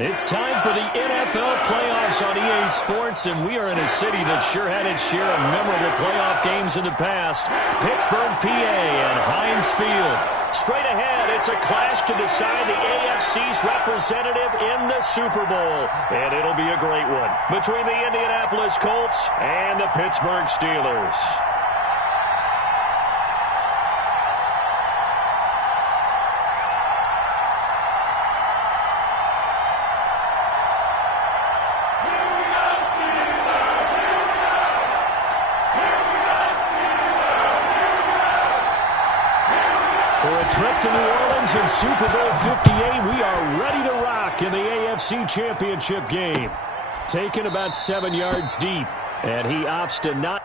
It's time for the NFL playoffs on EA Sports, and we are in a city that sure had its share of memorable playoff games in the past. Pittsburgh, PA, and Heinz Field. Straight ahead, it's a clash to decide the AFC's representative in the Super Bowl. And it'll be a great one between the Indianapolis Colts and the Pittsburgh Steelers. Trip to New Orleans in Super Bowl 58. We are ready to rock in the AFC Championship game. Taken about 7 yards deep, and he opts to not.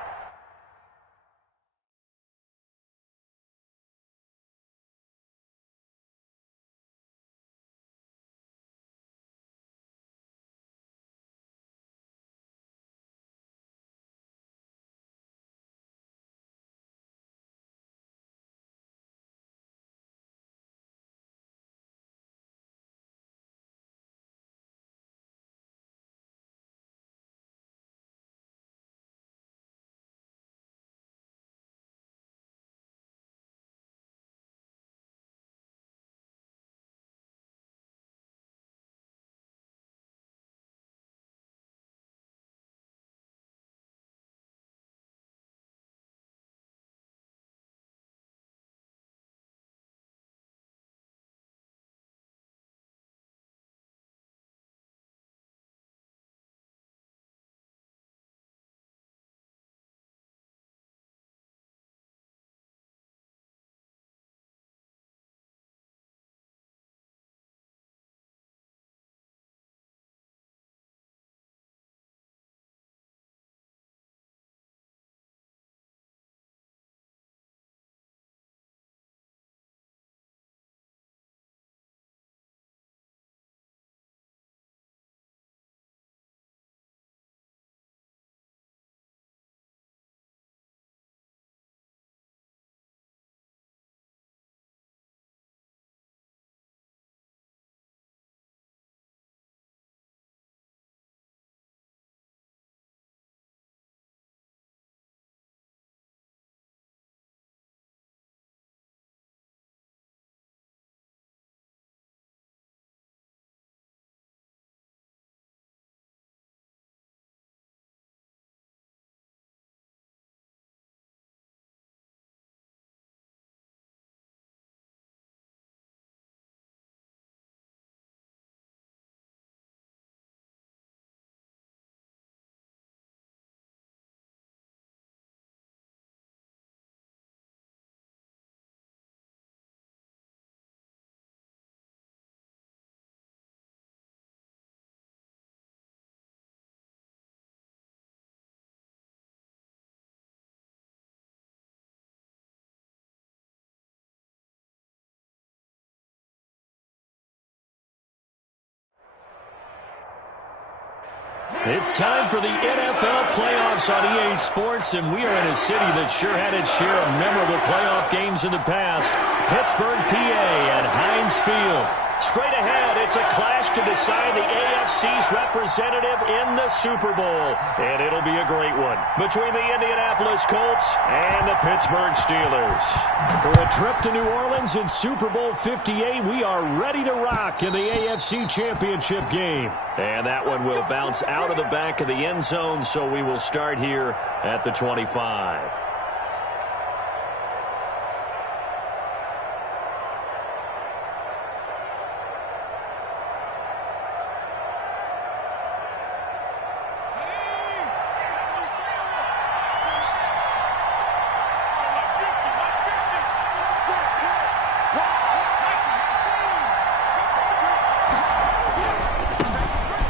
It's time for the NFL playoffs on EA Sports, and we are in a city that sure had its share of memorable playoff games in the past. Pittsburgh, PA, and Heinz Field. Straight ahead, it's a clash to decide the AFC's representative in the Super Bowl. And it'll be a great one between the Indianapolis Colts and the Pittsburgh Steelers. For a trip to New Orleans in Super Bowl 58, we are ready to rock in the AFC Championship game. And that one will bounce out of the back of the end zone, so we will start here at the 25.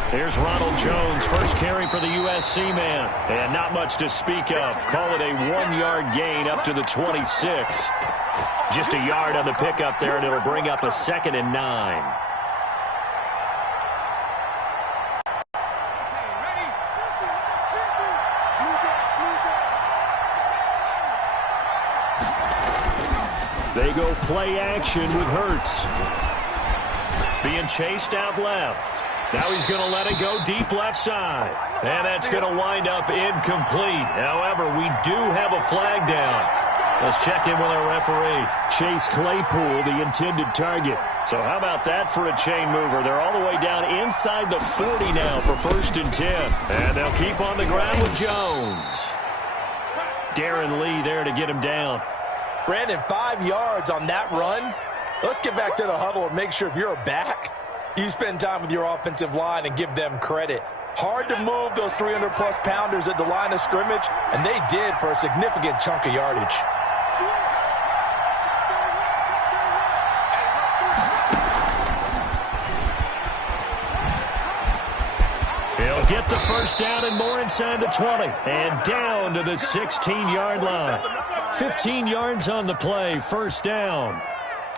Here's Ronald Jones, first carry for the USC man. And not much to speak of. Call it a 1-yard gain up to the 26. Just a yard on the pickup there, and it'll bring up a 2nd and 9. They go play action with Hurts. Being chased out left. Now he's going to let it go deep left side. And that's going to wind up incomplete. However, we do have a flag down. Let's check in with our referee. Chase Claypool, the intended target. So how about that for a chain mover? They're all the way down inside the 40 now for 1st and 10. And they'll keep on the ground with Jones. Darren Lee there to get him down. Brandon, 5 yards on that run. Let's get back to the huddle and make sure if you're a back, you spend time with your offensive line and give them credit. Hard to move those 300-plus pounders at the line of scrimmage, and they did for a significant chunk of yardage. He'll get the first down and more inside the 20. And down to the 16-yard line. 15 yards on the play, 1st down.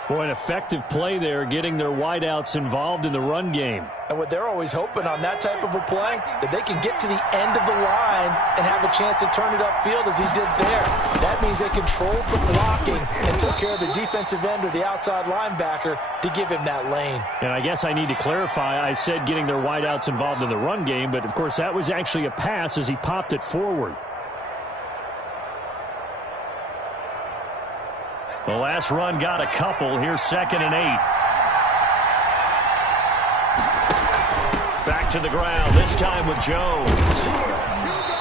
Boy, an effective play there, getting their wideouts involved in the run game. And what they're always hoping on that type of a play, that they can get to the end of the line and have a chance to turn it upfield as he did there. That means they controlled the blocking and took care of the defensive end or the outside linebacker to give him that lane. And I guess I need to clarify, I said getting their wideouts involved in the run game, but of course that was actually a pass as he popped it forward. The last run got a couple. Here's 2nd and 8. Back to the ground, this time with Jones.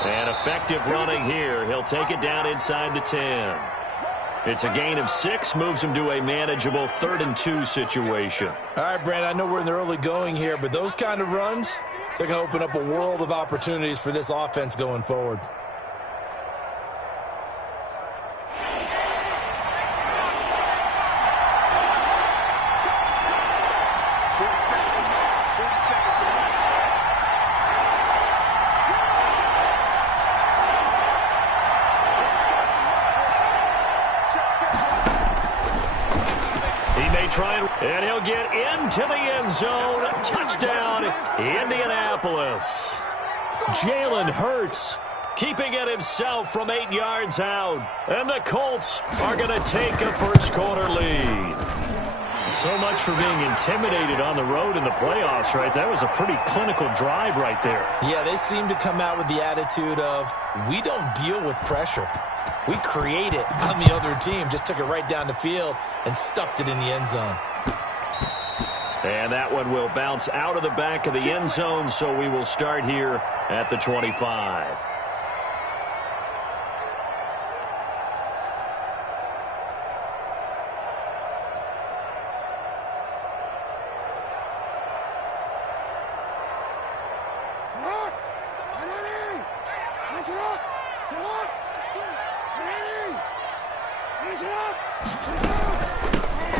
And effective running here. He'll take it down inside the 10. It's a gain of 6, moves him to a manageable 3rd and 2 situation. All right, Brandon, I know we're in the early going here, but those kind of runs, they're going to open up a world of opportunities for this offense going forward. And he'll get into the end zone. Touchdown, Indianapolis. Jalen Hurts keeping it himself from 8 yards out. And the Colts are going to take a first-quarter lead. So much for being intimidated on the road in the playoffs, right? That was a pretty clinical drive right there. Yeah, they seem to come out with the attitude of, we don't deal with pressure. We create it on the other team. Just took it right down the field and stuffed it in the end zone. And that one will bounce out of the back of the end zone, so we will start here at the 25.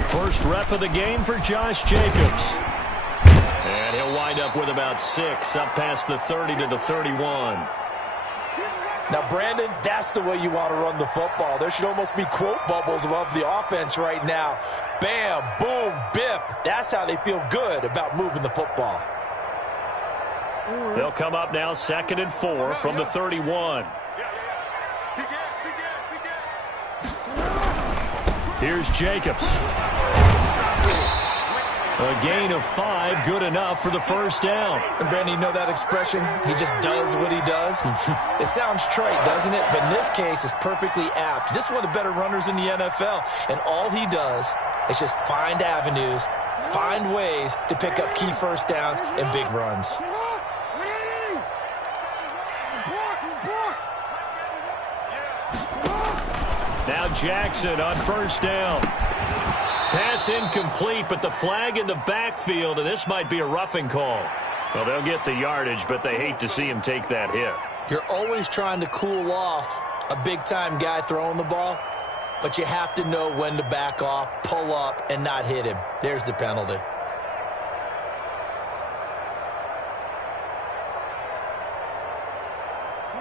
First rep of the game for Josh Jacobs. And he'll wind up with about 6, up past the 30 to the 31. Now, Brandon, that's the way you want to run the football. There should almost be quote bubbles above the offense right now. Bam, boom, biff. That's how they feel good about moving the football. They'll come up now 2nd and 4 from the 31. Here's Jacobs. A gain of 5, good enough for the first down. And Brandon, you know that expression? He just does what he does. It sounds trite, doesn't it? But in this case, it's perfectly apt. This is one of the better runners in the NFL. And all he does is just find avenues, find ways to pick up key first downs and big runs. Now Jackson on first down. Pass incomplete, but the flag in the backfield, and this might be a roughing call. Well, they'll get the yardage, but they hate to see him take that hit. You're always trying to cool off a big-time guy throwing the ball, but you have to know when to back off, pull up, and not hit him. There's the penalty.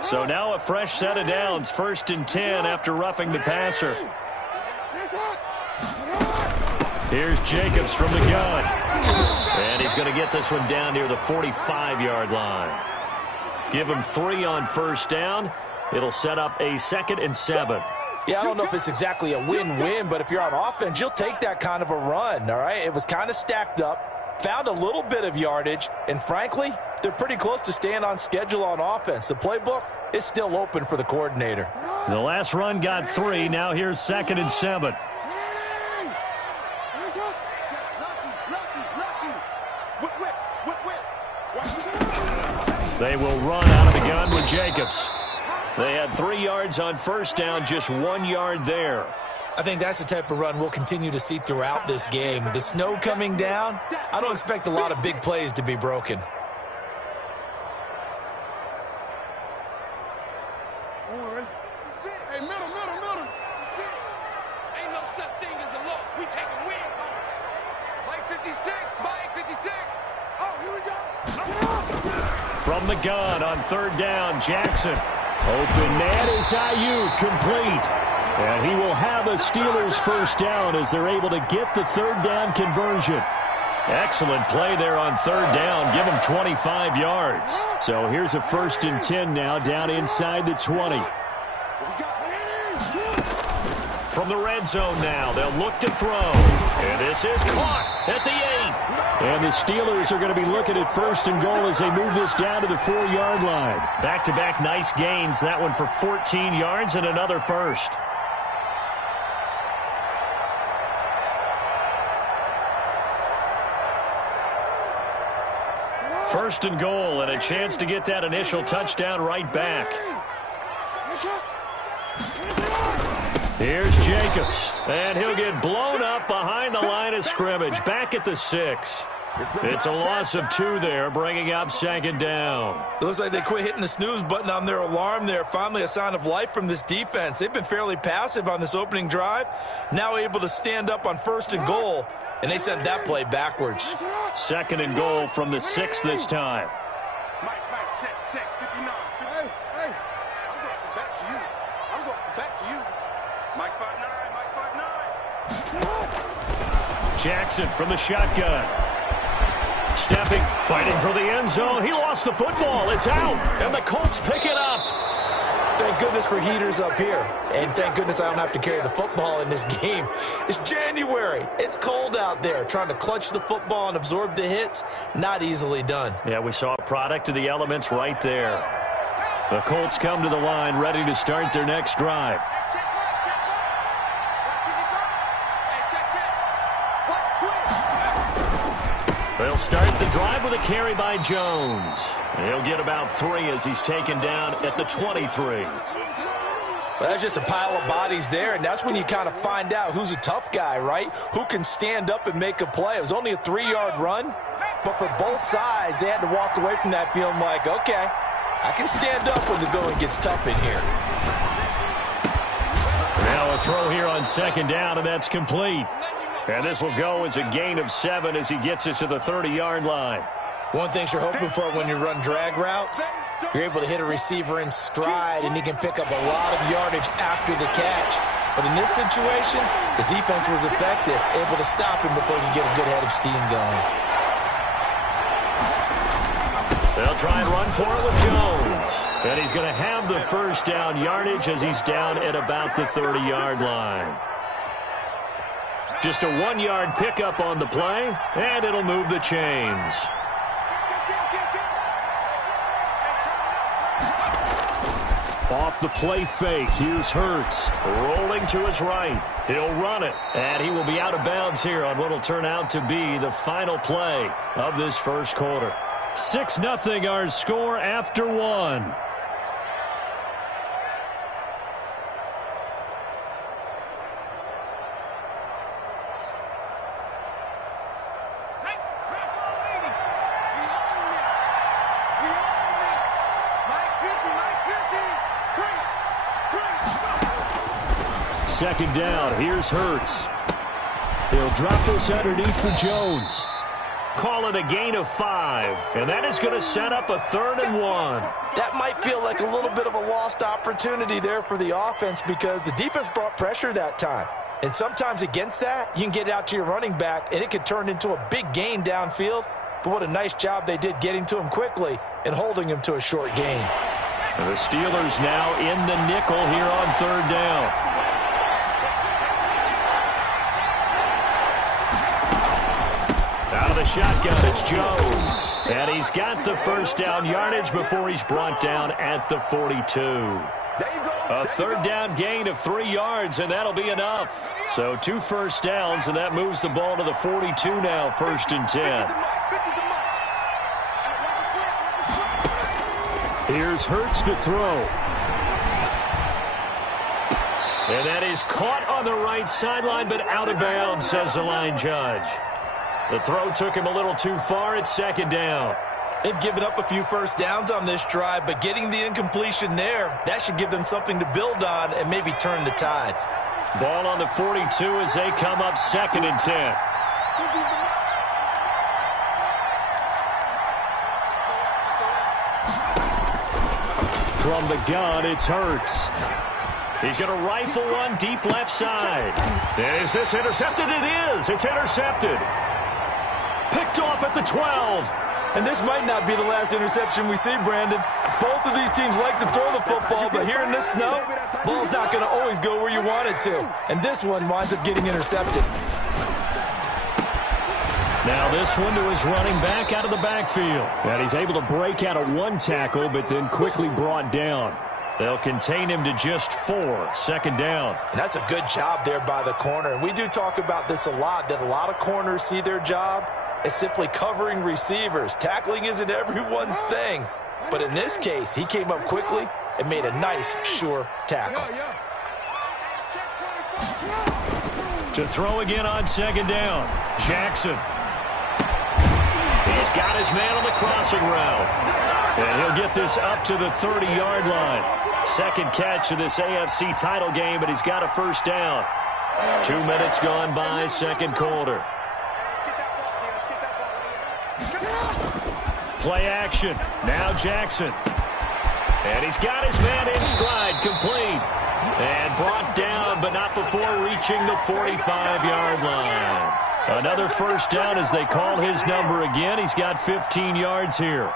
So now a fresh set of downs, 1st and 10 after roughing the passer. Here's Jacobs from the gun. And he's going to get this one down near the 45-yard line. Give him 3 on first down. It'll set up a 2nd and 7. Yeah, I don't know if it's exactly a win-win, but if you're on offense, you'll take that kind of a run, all right? It was kind of stacked up. found a little bit of yardage, and frankly, they're pretty close to staying on schedule on offense. The playbook is still open for the coordinator. The last run got 3. Now here's 2nd and 7. They will run out of the gun with Jacobs. They had 3 yards on first down, just 1 yard there. I think that's the type of run we'll continue to see throughout this game. With the snow coming down, I don't expect a lot of big plays to be broken. Hey, middle. Ain't no such thing as a loss. We taking wins home. Mike 56. Oh, here we go. From the gun on 3rd down, Jackson. Open man is Ayuk, complete. And he will have a Steelers first down as they're able to get the 3rd down conversion. Excellent play there on 3rd down. Give them 25 yards. So here's a 1st and 10 now down inside the 20. From the red zone now, they'll look to throw. And this is caught at the 8. And the Steelers are going to be looking at 1st and goal as they move this down to the 4-yard line. Back-to-back nice gains. That one for 14 yards and another first. First and goal, and a chance to get that initial touchdown right back. Here's Jacobs, and he'll get blown up behind the line of scrimmage, back at the 6. It's a loss of 2 there, bringing up 2nd down. It looks like they quit hitting the snooze button on their alarm there. Finally a sign of life from this defense. They've been fairly passive on this opening drive. Now able to stand up on 1st and goal, and they sent that play backwards. 2nd and goal from the 6 this time. Mike, check, 59. Hey, I'm going to come back to you. Mike 5'9". Jackson from the shotgun. Stepping, fighting for the end zone. He lost the football. It's out, and the Colts pick it up. Thank goodness for heaters up here. And thank goodness I don't have to carry the football in this game. It's January. It's cold out there. Trying to clutch the football and absorb the hits, not easily done. Yeah, we saw a product of the elements right there. The Colts come to the line ready to start their next drive. They'll start the drive with a carry by Jones. He'll get about 3 as he's taken down at the 23. Well, that's just a pile of bodies there, and that's when you kind of find out who's a tough guy, right? Who can stand up and make a play. It was only a 3-yard run, but for both sides, they had to walk away from that feeling like, okay, I can stand up when the going gets tough in here. Now a throw here on 2nd down, and that's complete. And this will go as a gain of 7 as he gets it to the 30-yard line. One thing you're hoping for when you run drag routes, you're able to hit a receiver in stride, and he can pick up a lot of yardage after the catch. But in this situation, the defense was effective, able to stop him before he could get a good head of steam going. They'll try and run for it with Jones. And he's going to have the first down yardage as he's down at about the 30-yard line. Just a 1-yard pickup on the play, and it'll move the chains. Off the play fake, here's Hurts. Rolling to his right. He'll run it, and he will be out of bounds here on what will turn out to be the final play of this first quarter. 6-0 our score after 1. Second down, here's Hurts. He'll drop this underneath for Jones. Call it a gain of 5, and that is going to set up a 3rd and 1. That might feel like a little bit of a lost opportunity there for the offense because the defense brought pressure that time. And sometimes against that, you can get out to your running back, and it could turn into a big gain downfield. But what a nice job they did getting to him quickly and holding him to a short gain. And the Steelers now in the nickel here on 3rd down. the shotgun, it's Jones. And he's got the first down yardage before he's brought down at the 42. A third down gain of 3 yards, and that'll be enough. So 2 first downs, and that moves the ball to the 42 now, 1st and 10. Here's Hurts to throw. And that is caught on the right sideline, but out of bounds, says the line judge. The throw took him a little too far. It's 2nd down. They've given up a few first downs on this drive, but getting the incompletion there, that should give them something to build on and maybe turn the tide. Ball on the 42 as they come up 2nd and 10. From the gun, it's Hurts. He's going to rifle one deep left side. Is this intercepted? It is. It's intercepted. Picked off at the 12. And this might not be the last interception we see, Brandon. Both of these teams like to throw the football, but here in this snow, ball's not going to always go where you want it to. And this one winds up getting intercepted. Now this one to his running back out of the backfield. And he's able to break out of 1 tackle, but then quickly brought down. They'll contain him to just 4, 2nd down. And that's a good job there by the corner. And we do talk about this a lot, that a lot of corners see their job as simply covering receivers. Tackling isn't everyone's thing. But in this case, he came up quickly and made a nice, sure tackle. To throw again on 2nd down. Jackson. He's got his man on the crossing route. And he'll get this up to the 30-yard line. 2nd catch of this AFC title game, but he's got a first down. 2 minutes gone by, 2nd quarter. Play action. Now Jackson. And he's got his man in stride, complete. And brought down, but not before reaching the 45-yard line. Another first down as they call his number again. He's got 15 yards here.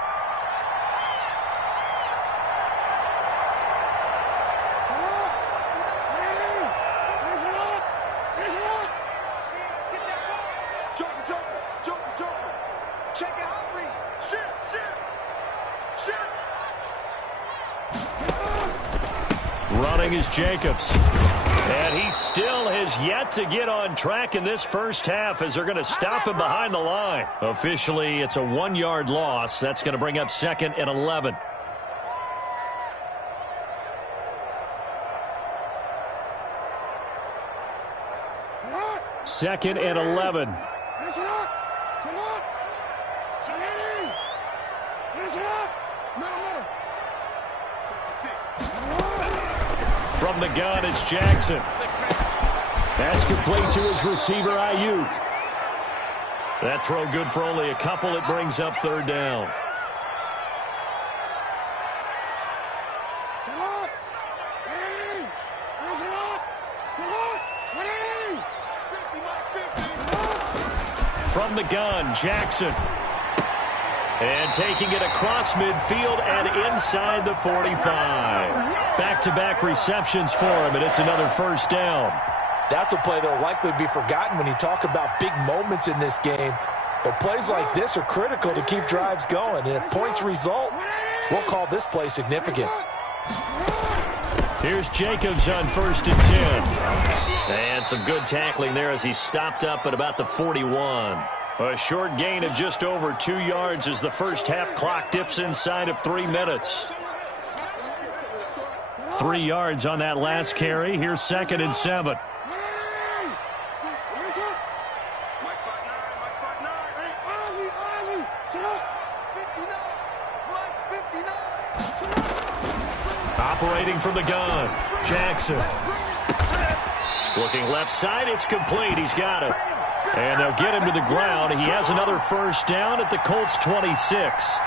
Running is Jacobs. And he still has yet to get on track in this first half as they're going to stop him behind the line. Officially, it's a 1-yard loss. That's going to bring up 2nd and 11. Second and 11. From the gun, it's Jackson. That's complete to his receiver, Ayuk. That throw good for only a couple. It brings up 3rd down. From the gun, Jackson. And taking it across midfield and inside the 45. Back-to-back receptions for him, and it's another first down. That's a play that will likely be forgotten when you talk about big moments in this game. But plays like this are critical to keep drives going. And if points result, we'll call this play significant. Here's Jacobs on 1st and 10. And some good tackling there as he stopped up at about the 41. A short gain of just over 2 yards as the first half clock dips inside of 3 minutes. 3 yards on that last carry. Here's 2nd and 7. Operating from the gun, Jackson. Looking left side, it's complete. He's got it. And they'll get him to the ground. He has another first down at the Colts 26.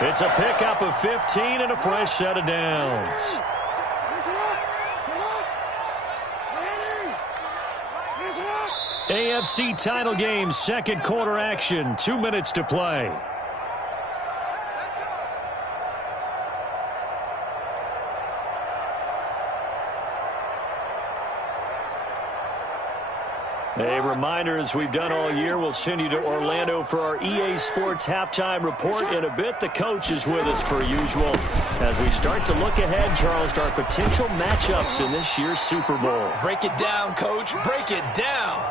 It's a pickup of 15 and a fresh set of downs. AFC title game, 2nd quarter action. 2 minutes to play. A reminder, as we've done all year, we'll send you to Orlando for our EA Sports halftime report in a bit. The coach is with us per usual as we start to look ahead, Charles, to our potential matchups in this year's Super Bowl. Break it down, Coach. Break it down.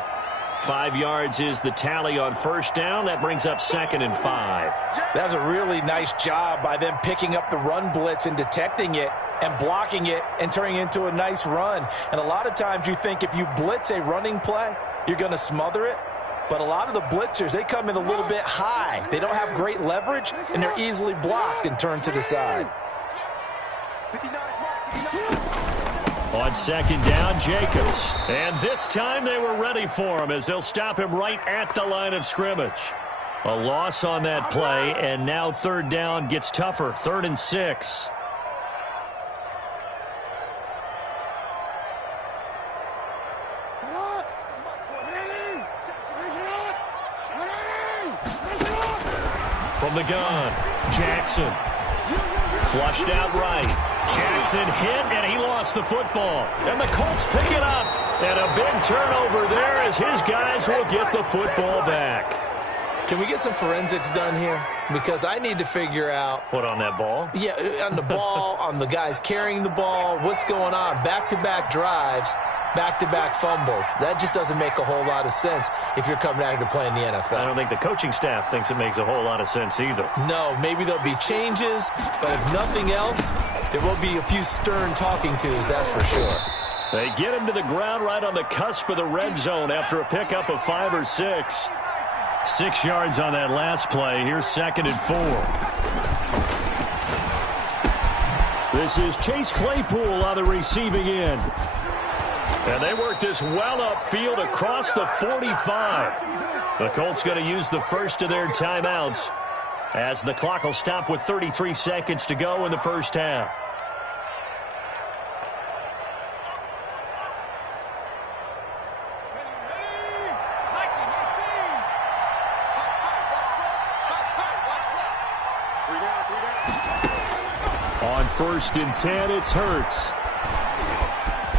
5 yards is the tally on first down. That brings up 2nd and 5. That was a really nice job by them picking up the run blitz and detecting it and blocking it and turning it into a nice run. And a lot of times you think if you blitz a running play, you're going to smother it. But a lot of the blitzers, they come in a little bit high. They don't have great leverage, and they're easily blocked and turned to the side. On 2nd down, Jacobs. And this time they were ready for him as they'll stop him right at the line of scrimmage. A loss on that play, and now 3rd down gets tougher. 3rd and 6. From the gun, Jackson. Flushed out right. Jackson hit, and he lost the football. And the Colts pick it up. And a big turnover there as his guys will get the football back. Can we get some forensics done here? Because I need to figure out. What, on that ball? Yeah, on the ball, on the guys carrying the ball. What's going on? Back-to-back drives, back-to-back fumbles. That just doesn't make a whole lot of sense if you're coming out here to play in the NFL. I don't think the coaching staff thinks it makes a whole lot of sense either. No, maybe there'll be changes, but if nothing else, there will be a few stern talking tos, that's for sure. They get him to the ground right on the cusp of the red zone after a pickup of 5 or 6. 6 yards on that last play. Here's 2nd and 4. This is Chase Claypool on the receiving end. And they work this well upfield across the 45. The Colts going to use the first of their timeouts as the clock will stop with 33 seconds to go in the first half. On 1st and 10, it's Hurts.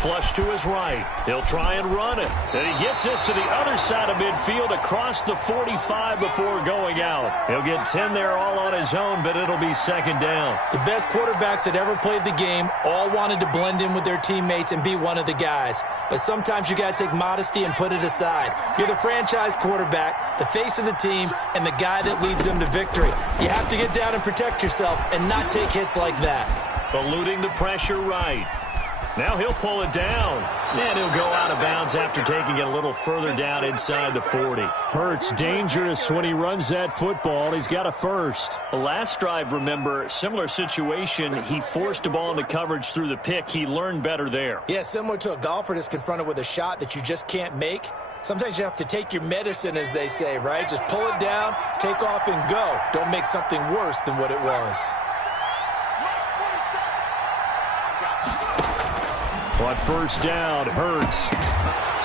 Flush to his right. He'll try and run it. And he gets this to the other side of midfield across the 45 before going out. He'll get 10 there all on his own, but it'll be 2nd down. The best quarterbacks that ever played the game all wanted to blend in with their teammates and be one of the guys. But sometimes you got to take modesty and put it aside. You're the franchise quarterback, the face of the team, and the guy that leads them to victory. You have to get down and protect yourself and not take hits like that. Eluding the pressure right. Now he'll pull it down. And he'll go out of bounds after taking it a little further down inside the 40. Hurts dangerous when he runs that football. He's got a first. The last drive, remember, similar situation. He forced a ball into coverage through the pick. He learned better there. Yeah, similar to a golfer that's confronted with a shot that you just can't make. Sometimes you have to take your medicine, as they say, right? Just pull it down, take off, and go. Don't make something worse than what it was. On 1st down, Hurts.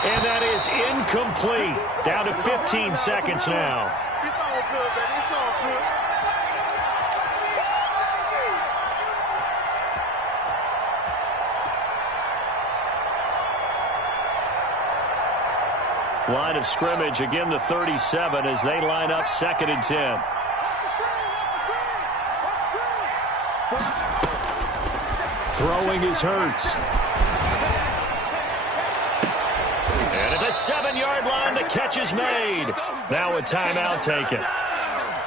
And that is incomplete. Down to 15 seconds now. It's all good, baby. It's all good. Line of scrimmage, again the 37 as they line up 2nd and 10. Throwing is Hurts. And at the 7-yard line, the catch is made. Now a timeout taken.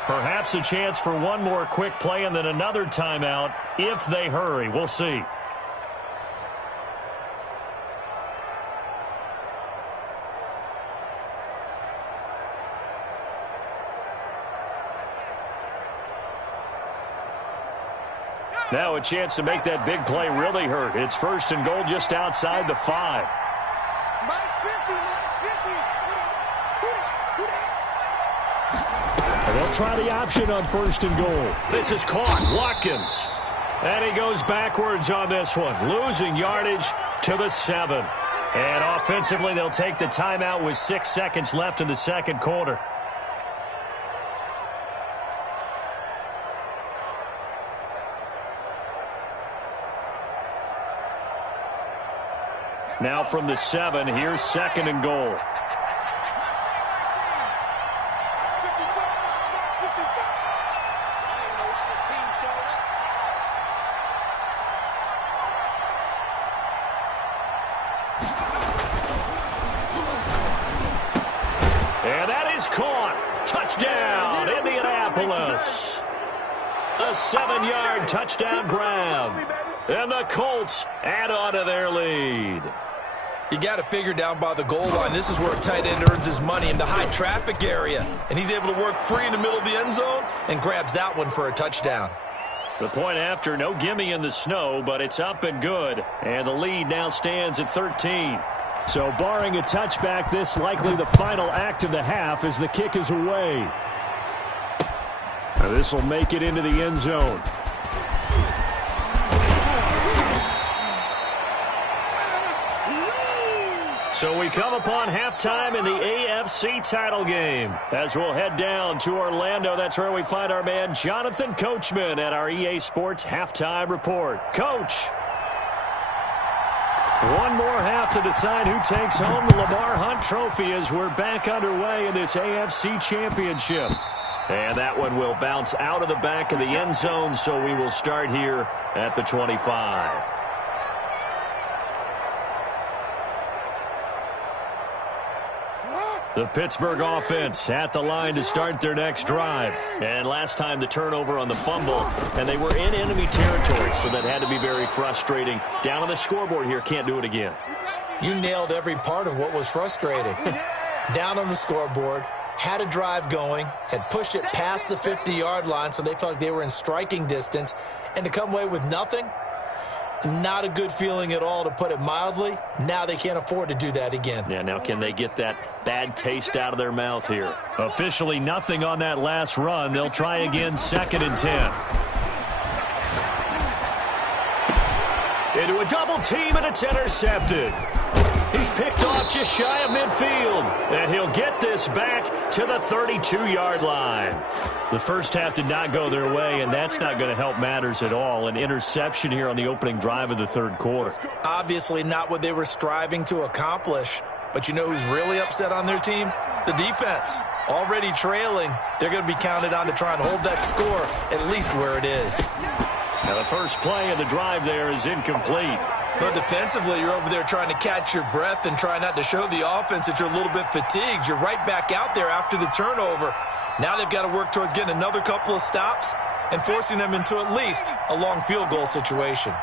Perhaps a chance for one more quick play and then another timeout if they hurry. We'll see. Now a chance to make that big play really hurt. It's 1st and goal just outside the 5. Mike's 50, Mike's 50. And they'll try the option on 1st and goal. This is caught. Watkins. And he goes backwards on this one. Losing yardage to the 7. And offensively, they'll take the timeout with 6 seconds left in the second quarter. Now from the 7, here's 2nd and goal. is caught. Touchdown, Indianapolis. A 7-yard touchdown grab. And the Colts add on to their lead. You got to figure down by the goal line. This is where a tight end earns his money, in the high traffic area. And he's able to work free in the middle of the end zone and grabs that one for a touchdown. The point after, no gimme in the snow, but it's up and good. And the lead now stands at 13. So barring a touchback, this likely the final act of the half as the kick is away. This will make it into the end zone. So we come upon halftime in the AFC title game. As we'll head down to Orlando, that's where we find our man Jonathan Coachman at our EA Sports Halftime Report. Coach. One more half to decide who takes home the Lamar Hunt Trophy as we're back underway in this AFC Championship. And that one will bounce out of the back of the end zone, so we will start here at the 25. The Pittsburgh offense at the line to start their next drive. And last time the turnover on the fumble, and they were in enemy territory, so that had to be very frustrating. Down on the scoreboard here, can't do it again. You nailed every part of what was frustrating. Down on the scoreboard, had a drive going, had pushed it past the 50-yard line, so they felt like they were in striking distance, and to come away with nothing, not a good feeling at all, to put it mildly. Now they can't afford to do that again. Yeah, now can they get that bad taste out of their mouth here? Officially nothing on that last run. They'll try again, 2nd and 10. Into a double team, and it's intercepted. He's picked off just shy of midfield, and he'll get this back to the 32-yard line. The first half did not go their way, and that's not going to help matters at all. An interception here on the opening drive of the third quarter. Obviously not what they were striving to accomplish. But you know who's really upset on their team? The defense. Already trailing, they're going to be counted on to try and hold that score at least where it is. Now the first play of the drive there is incomplete. But defensively, you're over there trying to catch your breath and try not to show the offense that you're a little bit fatigued. You're right back out there after the turnover. Now they've got to work towards getting another couple of stops and forcing them into at least a long field goal situation.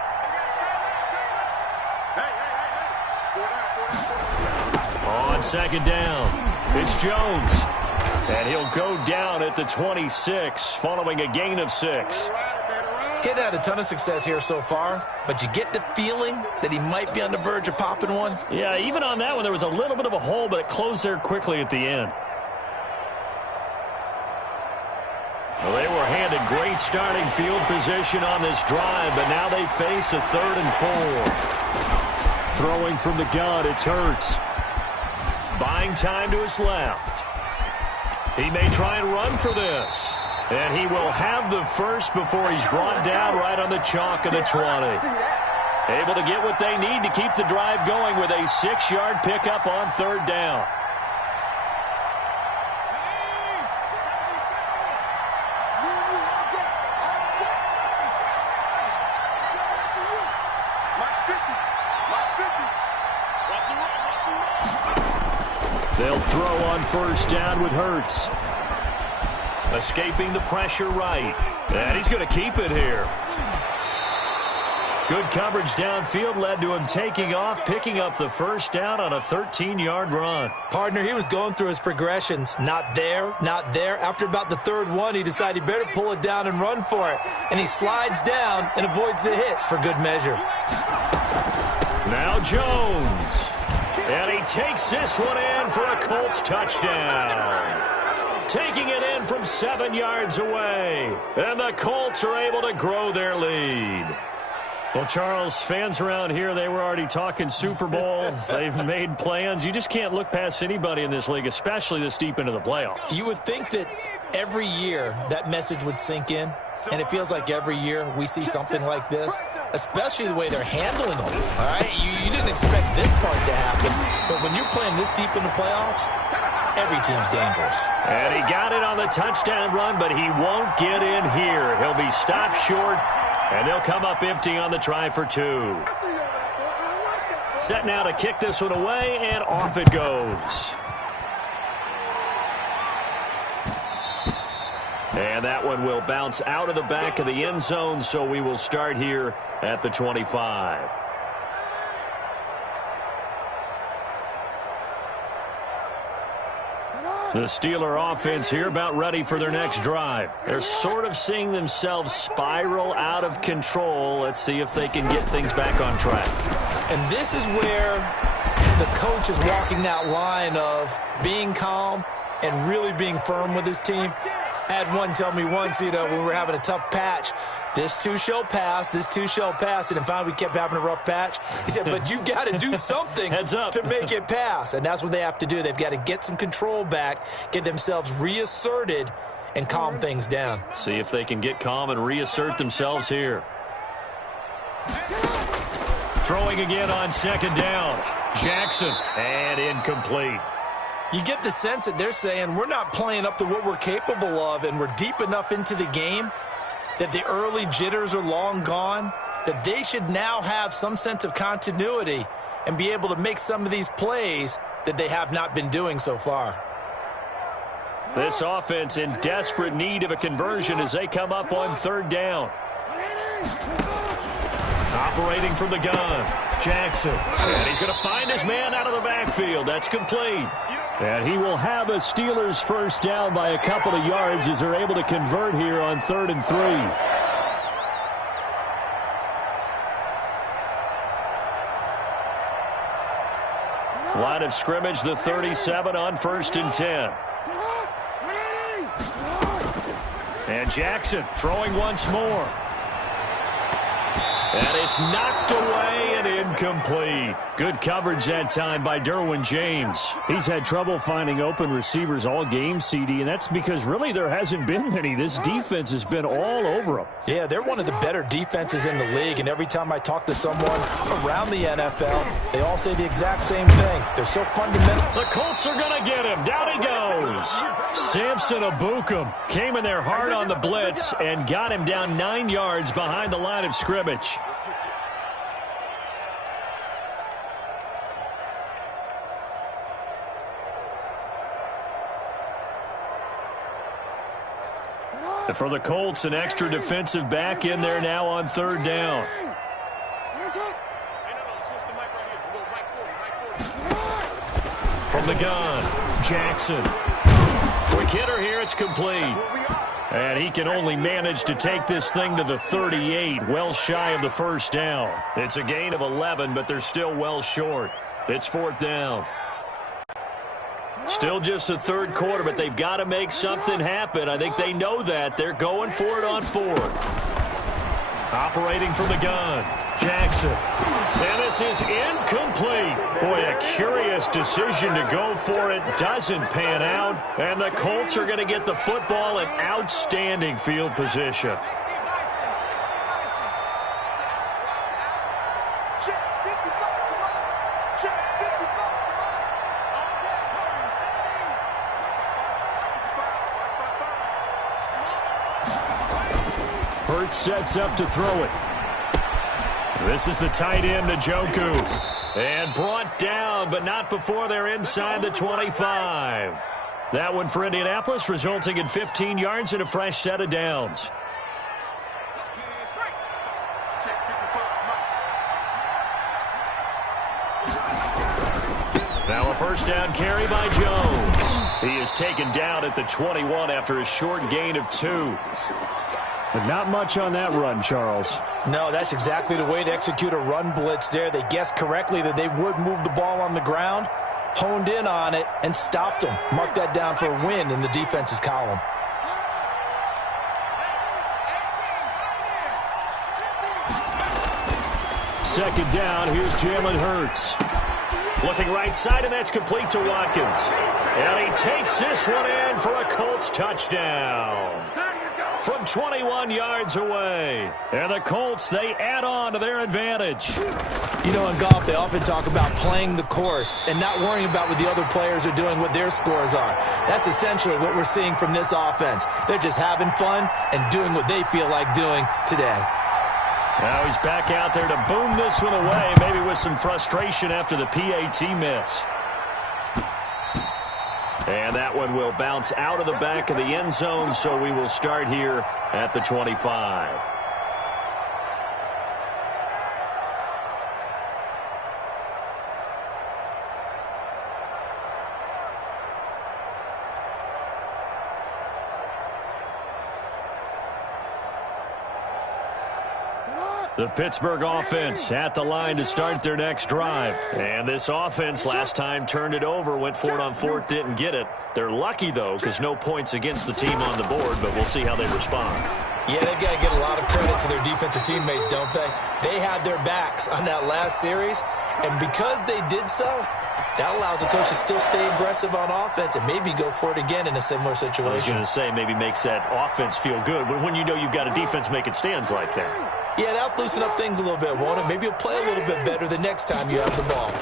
On 2nd down, it's Jones. And he'll go down at the 26 following a gain of 6. Getting had a ton of success here so far, but you get the feeling that he might be on the verge of popping one. Yeah, even on that one, there was a little bit of a hole, but it closed there quickly at the end. Well, they were handed great starting field position on this drive, but now they face a 3rd and 4. Throwing from the gun, it's Hurts. Buying time to his left. He may try and run for this. And he will have the first before he's brought down right on the chalk of the 20. Able to get what they need to keep the drive going with a 6-yard pickup on 3rd down. They'll throw on 1st down with Hurts. Escaping the pressure right. And he's going to keep it here. Good coverage downfield led to him taking off, picking up the 1st down on a 13-yard run. Partner, he was going through his progressions. Not there, not there. After about the 3rd one, he decided he better pull it down and run for it. And he slides down and avoids the hit for good measure. Now Jones. And he takes this one in for a Colts touchdown. Taking it in from 7 yards away. And the Colts are able to grow their lead. Well, Charles, fans around here, they were already talking Super Bowl. They've made plans. You just can't look past anybody in this league, especially this deep into the playoffs. You would think that every year that message would sink in, and it feels like every year we see something like this, especially the way they're handling them. All right, you didn't expect this part to happen, but when you're playing this deep in the playoffs, every team's dangerous. And he got it on the touchdown run, but he won't get in here. He'll be stopped short, and they'll come up empty on the try for 2. Set now to kick this one away, and off it goes. And that one will bounce out of the back of the end zone, so we will start here at the 25. The Steeler offense here about ready for their next drive. They're sort of seeing themselves spiral out of control. Let's see if they can get things back on track. And this is where the coach is walking that line of being calm and really being firm with his team. I had one tell me once, when we were having a tough patch, this too shall pass, this too shall pass. And finally we kept having a rough patch. He said, but you've got to do something to make it pass. And that's what they have to do. They've got to get some control back, get themselves reasserted, and calm things down. See if they can get calm and reassert themselves here. Throwing again on second down. Jackson, and incomplete. You get the sense that they're saying we're not playing up to what we're capable of, and we're deep enough into the game that the early jitters are long gone, that they should now have some sense of continuity and be able to make some of these plays that they have not been doing so far. This offense in desperate need of a conversion as they come up on third down. Operating from the gun, Jackson. And he's going to find his man out of the backfield. That's complete. And he will have a Steelers first down by a couple of yards as they're able to convert here on 3rd and 3. Line of scrimmage, the 37 on 1st and 10. And Jackson throwing once more. And it's knocked away and incomplete. Good coverage that time by Derwin James. He's had trouble finding open receivers all game, CD, and that's because really there hasn't been many. This defense has been all over them. Yeah, they're one of the better defenses in the league, and every time I talk to someone around the NFL, they all say the exact same thing. They're so fundamental. The Colts are going to get him. Down he goes. Samson Ebukam came in there hard on the blitz and got him down 9 yards behind the line of scrimmage. For the Colts, an extra defensive back in there now on 3rd down. From the gun, Jackson. Quick hitter here, it's complete. And he can only manage to take this thing to the 38, well shy of the first down. It's a gain of 11, but they're still well short. It's 4th down. Still just the 3rd quarter, but they've got to make something happen. I think they know that. They're going for it on 4th. Operating from the gun, Jackson. And this is incomplete. Boy, a curious decision to go for it. Doesn't pan out. And the Colts are going to get the football in outstanding field position. Hurts sets up to throw it. This is the tight end, Njoku. And brought down, but not before they're inside the 25. That one for Indianapolis, resulting in 15 yards and a fresh set of downs. Now a first down carry by Jones. He is taken down at the 21 after a short gain of 2. But not much on that run, Charles. No, that's exactly the way to execute a run blitz there. They guessed correctly that they would move the ball on the ground, honed in on it, and stopped them. Mark that down for a win in the defense's column. Second down, here's Jalen Hurts. Looking right side, and that's complete to Watkins. And he takes this one in for a Colts touchdown. From 21 yards away. And the Colts, they add on to their advantage. You know, in golf, they often talk about playing the course and not worrying about what the other players are doing, what their scores are. That's essentially what we're seeing from this offense. They're just having fun and doing what they feel like doing today. Now he's back out there to boom this one away, maybe with some frustration after the PAT miss. And that one will bounce out of the back of the end zone, so we will start here at the 25. The Pittsburgh offense at the line to start their next drive. And this offense last time turned it over, went for it on fourth, didn't get it. They're lucky, though, because no points against the team on the board, but we'll see how they respond. Yeah, they've got to get a lot of credit to their defensive teammates, don't they? They had their backs on that last series, and because they did so, that allows the coach to still stay aggressive on offense and maybe go for it again in a similar situation. I was going to say maybe makes that offense feel good, but when you know you've got a defense making stands like that. Yeah, that'll loosen up things a little bit, won't it? Maybe you'll play a little bit better the next time you have the ball.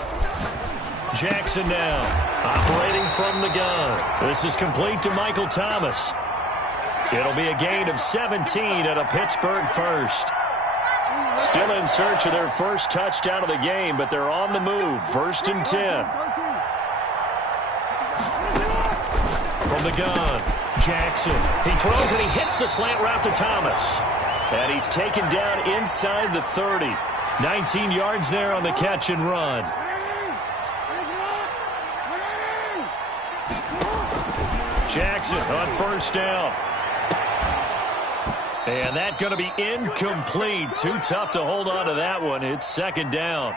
Jackson now, operating from the gun. This is complete to Michael Thomas. It'll be a gain of 17 at a Pittsburgh first. Still in search of their first touchdown of the game, but they're on the move. 1st and 10. From the gun, Jackson. He throws and he hits the slant route to Thomas. And he's taken down inside the 30. 19 yards there on the catch and run. Jackson on 1st down. And that's going to be incomplete. Too tough to hold on to that one. It's 2nd down.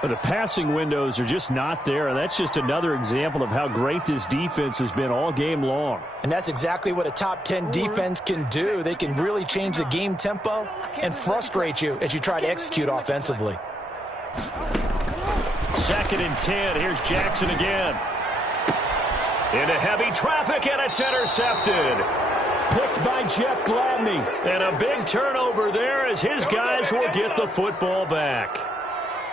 But the passing windows are just not there. And that's just another example of how great this defense has been all game long. And that's exactly what a top 10 defense can do. They can really change the game tempo and frustrate you as you try to execute offensively. 2nd and 10. Here's Jackson again. Into heavy traffic, and it's intercepted. Picked by Jeff Gladney. And a big turnover there as his guys will get the football back.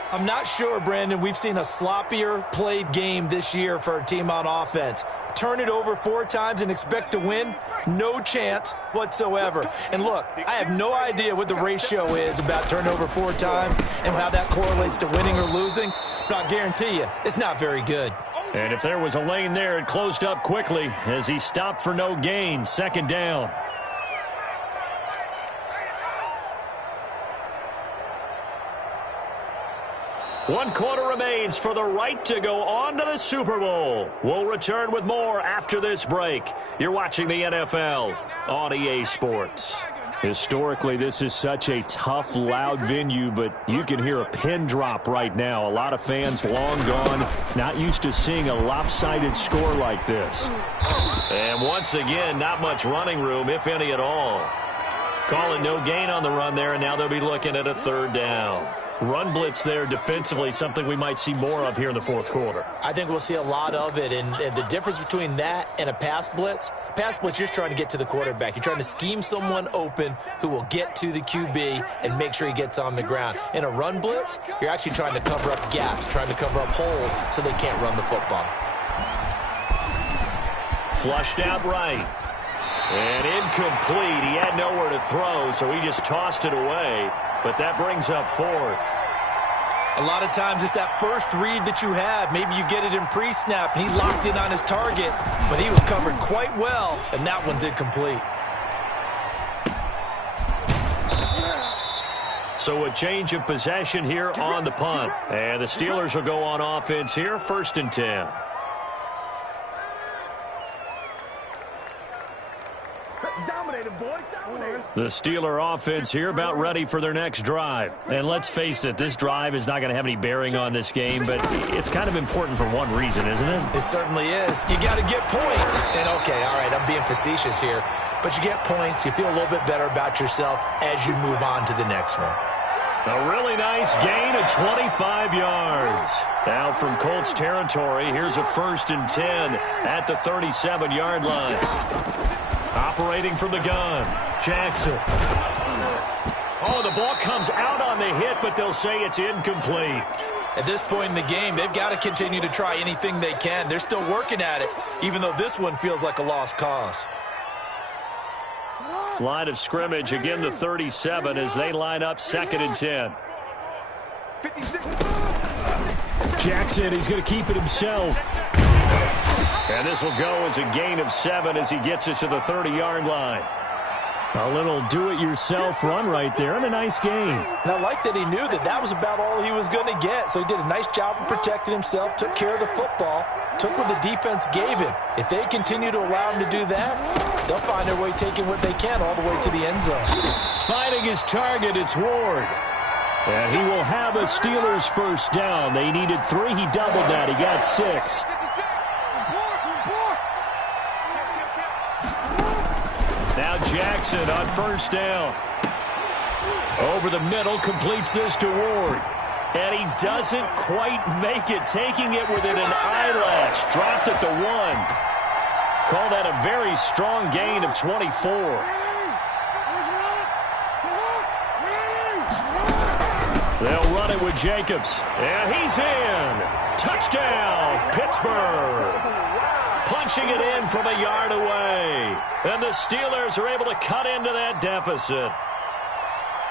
I'm not sure, Brandon, we've seen a sloppier played game this year for a team on offense. Turn it over 4 times and expect to win? No chance whatsoever. And look, I have no idea what the ratio is about turnover 4 times and how that correlates to winning or losing, but I guarantee you, it's not very good. And if there was a lane there, it closed up quickly as he stopped for no gain. 2nd down. One quarter remains for the right to go on to the Super Bowl. We'll return with more after this break. You're watching the NFL on EA Sports. Historically, this is such a tough, loud venue, but you can hear a pin drop right now. A lot of fans long gone, not used to seeing a lopsided score like this. And once again, not much running room, if any at all. Calling no gain on the run there, and now they'll be looking at a 3rd down. Run blitz there defensively, something we might see more of here in the 4th quarter. I think we'll see a lot of it, and the difference between that and a pass blitz, you're just trying to get to the quarterback. You're trying to scheme someone open who will get to the QB and make sure he gets on the ground. In a run blitz, you're actually trying to cover up gaps, trying to cover up holes so they can't run the football. Flushed out right. And incomplete. He had nowhere to throw, so he just tossed it away. But that brings up 4th. A lot of times it's that first read that you have. Maybe you get it in pre-snap, and he locked in on his target, but he was covered quite well, and that one's incomplete. So a change of possession here on the punt. And the Steelers will go on offense here, 1st and 10. The Steeler offense here about ready for their next drive. And let's face it, this drive is not going to have any bearing on this game, but it's kind of important for one reason, isn't it? It certainly is. You got to get points. And, okay, all right, I'm being facetious here. But you get points, you feel a little bit better about yourself as you move on to the next one. A really nice gain of 25 yards. Now from Colts territory, here's a 1st and 10 at the 37-yard line. Operating from the gun, Jackson. Oh, the ball comes out on the hit, but they'll say it's incomplete. At this point in the game, they've got to continue to try anything they can. They're still working at it, even though this one feels like a lost cause. Line of scrimmage, again the 37 as they line up 2nd and 10. Jackson, he's going to keep it himself. And this will go as a gain of 7 as he gets it to the 30-yard line. A little do-it-yourself run right there and a nice gain. And I like that he knew that that was about all he was going to get. So he did a nice job of protecting himself, took care of the football, took what the defense gave him. If they continue to allow him to do that, they'll find their way taking what they can all the way to the end zone. Finding his target, it's Ward. And he will have a Steelers first down. They needed 3. He doubled that. He got 6. Now Jackson on first down. Over the middle, completes this to Ward. And he doesn't quite make it, taking it within an eyelash. Dropped at the 1. Call that a very strong gain of 24. They'll run it with Jacobs. And he's in. Touchdown, Pittsburgh. Punching it in from a yard away. And the Steelers are able to cut into that deficit.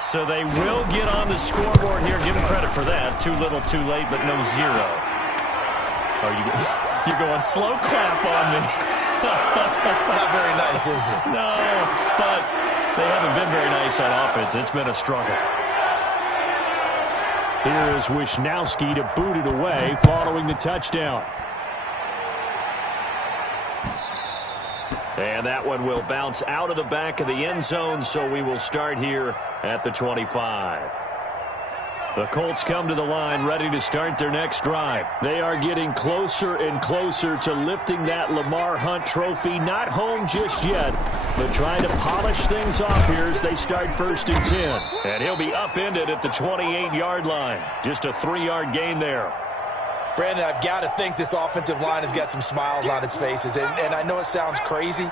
So they will get on the scoreboard here. Give them credit for that. Too little, too late, but no 0. Oh, you're going slow clap on me. Not very nice, is it? No, but they haven't been very nice on offense. It's been a struggle. Here is Wisnowski to boot it away following the touchdown. And that one will bounce out of the back of the end zone, so we will start here at the 25. The Colts come to the line ready to start their next drive. They are getting closer and closer to lifting that Lamar Hunt trophy. Not home just yet, but trying to polish things off here as they start 1st and 10. And he'll be upended at the 28-yard line. Just a 3-yard gain there. Brandon, I've got to think this offensive line has got some smiles on its faces. And I know it sounds crazy,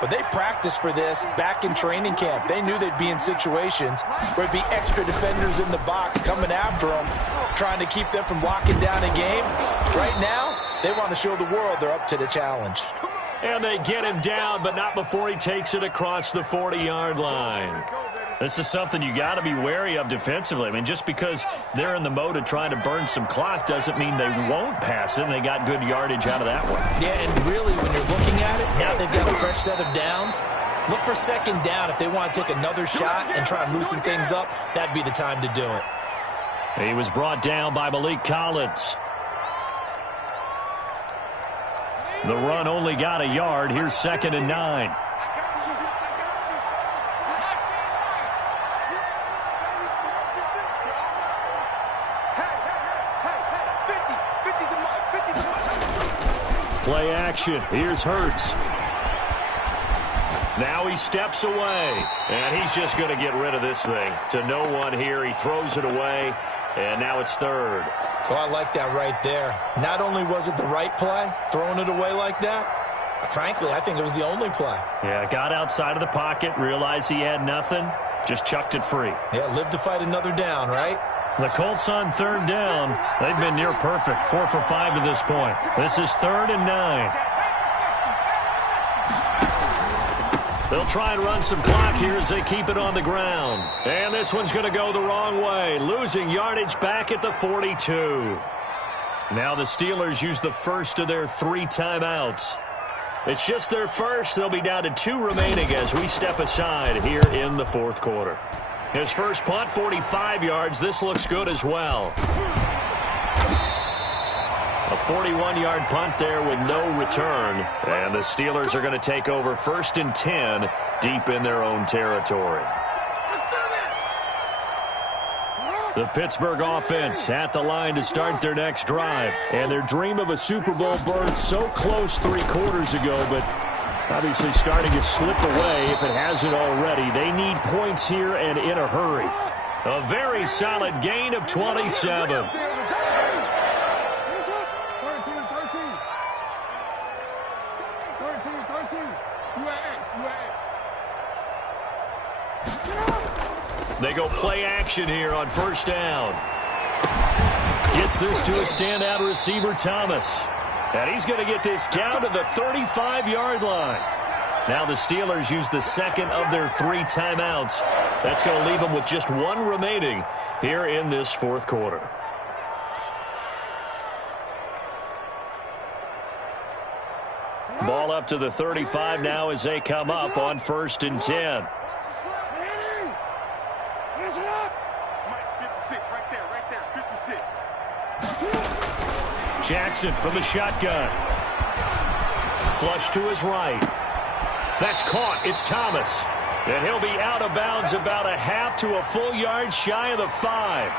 but they practiced for this back in training camp. They knew they'd be in situations where there'd be extra defenders in the box coming after them, trying to keep them from locking down a game. Right now, they want to show the world they're up to the challenge. And they get him down, but not before he takes it across the 40-yard line. This is something you got to be wary of defensively. I mean, just because they're in the mode of trying to burn some clock doesn't mean they won't pass it, and they got good yardage out of that one. Yeah, and really, when you're looking at it, now they've got a fresh set of downs. Look for 2nd down. If they want to take another shot and try and loosen things up, that'd be the time to do it. He was brought down by Malik Collins. The run only got a yard. Here's 2nd and 9. Play action. Here's Hurts. Now he steps away, and he's just going to get rid of this thing. To no one here. He throws it away, and now it's 3rd. Oh, I like that right there. Not only was it the right play, throwing it away like that, but frankly, I think it was the only play. Yeah, got outside of the pocket, realized he had nothing, just chucked it free. Yeah, live to fight another down, right? The Colts on 3rd down. They've been near perfect, 4 for 5 to this point. This is 3rd and 9. They'll try and run some clock here as they keep it on the ground. And this one's going to go the wrong way, losing yardage back at the 42. Now the Steelers use the first of their 3 timeouts. It's just their first. They'll be down to 2 remaining as we step aside here in the 4th quarter. His first punt, 45 yards. This looks good as well. A 41-yard punt there with no return. And the Steelers are going to take over 1st and 10 deep in their own territory. The Pittsburgh offense at the line to start their next drive. And their dream of a Super Bowl berth so close 3 quarters ago, but obviously starting to slip away if it hasn't already. They need points here and in a hurry. A very solid gain of 27. They go play action here on 1st down. Gets this to a standout receiver, Thomas. And he's going to get this down to the 35-yard line. Now the Steelers use the 2nd of their 3 timeouts. That's going to leave them with just 1 remaining here in this 4th quarter. Ball up to the 35 now as they come up on 1st and 10. Mike, 56, right there, 56. Jackson from the shotgun. Flush to his right. That's caught. It's Thomas. And he'll be out of bounds about a half to a full yard shy of the 5.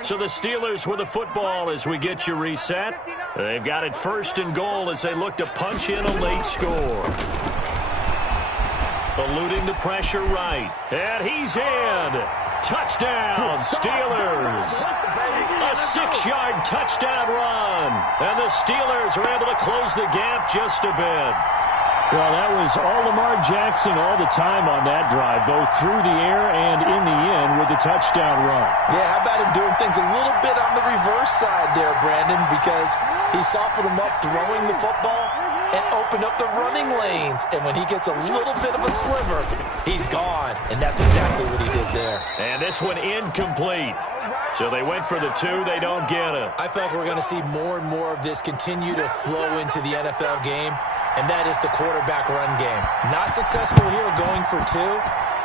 So the Steelers with the football as we get you reset. They've got it 1st and goal as they look to punch in a late score. Eluding the pressure right. And he's in. Touchdown, Steelers. A 6-yard touchdown run. And the Steelers are able to close the gap just a bit. Well, that was all Lamar Jackson all the time on that drive, both through the air and in the end with the touchdown run. Yeah, how about him doing things a little bit on the reverse side there, Brandon, because he softened him up throwing the football and opened up the running lanes. And when he gets a little bit of a sliver, he's gone. And that's exactly what he did there. And this one incomplete. So they went for the 2. They don't get it. I feel like we're going to see more and more of this continue to flow into the NFL game, and that is the quarterback run game. Not successful here going for 2,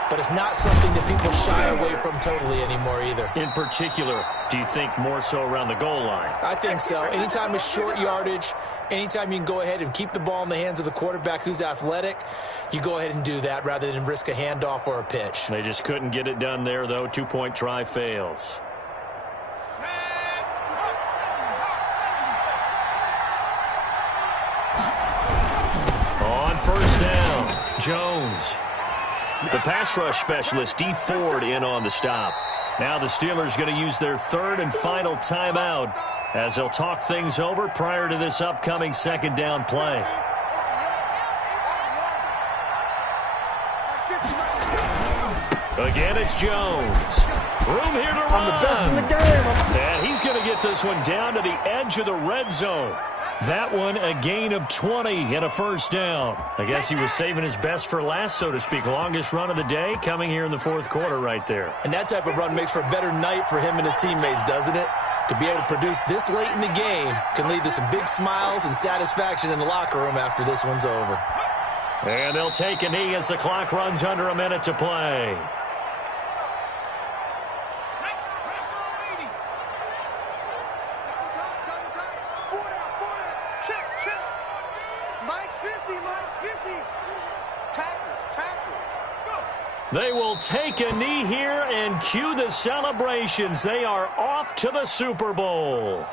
but it's not something that people shy away from totally anymore either. In particular, do you think more so around the goal line? I think so. Anytime it's short yardage, anytime you can go ahead and keep the ball in the hands of the quarterback who's athletic, you go ahead and do that rather than risk a handoff or a pitch. They just couldn't get it done there, though. 2-point try fails. On 1st down, Jones. The pass rush specialist, D. Ford, in on the stop. Now the Steelers going to use their 3rd and final timeout as they'll talk things over prior to this upcoming 2nd down play. Again, it's Jones. Room here to run. I'm the best in the game. And he's going to get this one down to the edge of the red zone. That one a gain of 20 and a 1st down. I guess he was saving his best for last, so to speak. Longest run of the day coming here in the 4th quarter right there. And that type of run makes for a better night for him and his teammates, doesn't it? To be able to produce this late in the game can lead to some big smiles and satisfaction in the locker room after this one's over. And they'll take a knee as the clock runs under a minute to play. They will take a knee here and cue the celebrations. They are off to the Super Bowl.